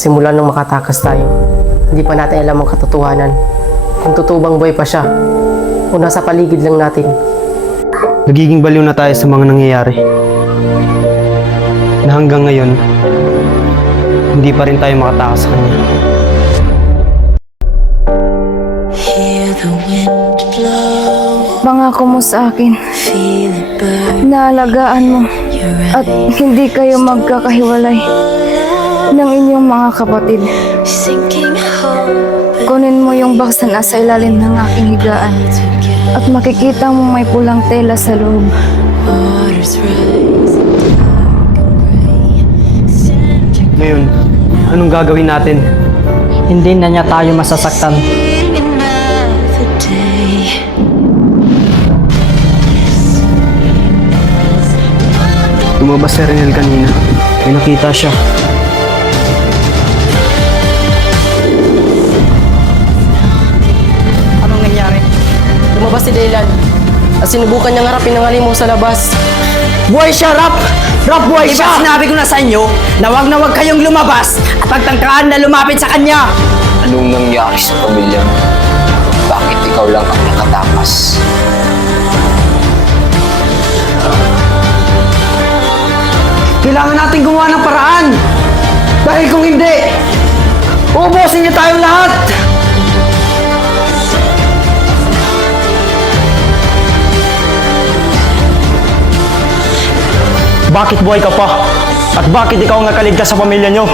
Simula nung makatakas tayo, hindi pa natin alam ang katotohanan. Kung totoo bang buhay pa siya, o nasa paligid lang natin. Nagiging baliw na tayo sa mga nangyayari. Na hanggang ngayon, hindi pa rin tayo makatakas sa kanya. Pangako mo sa akin na alagaan mo at hindi kayo magkakahiwalay ng inyong mga kapatid. Kunin mo yung box na nasa ilalim ng aking higaan at makikita mo may pulang tela sa loob. Ngayon, anong gagawin natin? Hindi na niya tayo masasaktan. Lumabas si Renel kanina. May nakita siya. Anong nangyari? Lumabas si Daylan at sinubukan niyang harapin ang halimaw sa labas. Buhay siya, Rap! Rap, buhay siya! Diba sinabi ko na sa inyo na wag kayong lumabas at pagtangkaan na lumapit sa kanya? Anong nangyari sa pamilya mo? Bakit ikaw lang ang nakatakas? Kailangan natin gumawa ng paraan! Dahil kung hindi, uubusin niya tayong lahat! Bakit buhay ka pa? At bakit ikaw ang nakaligtas sa pamilya nyo?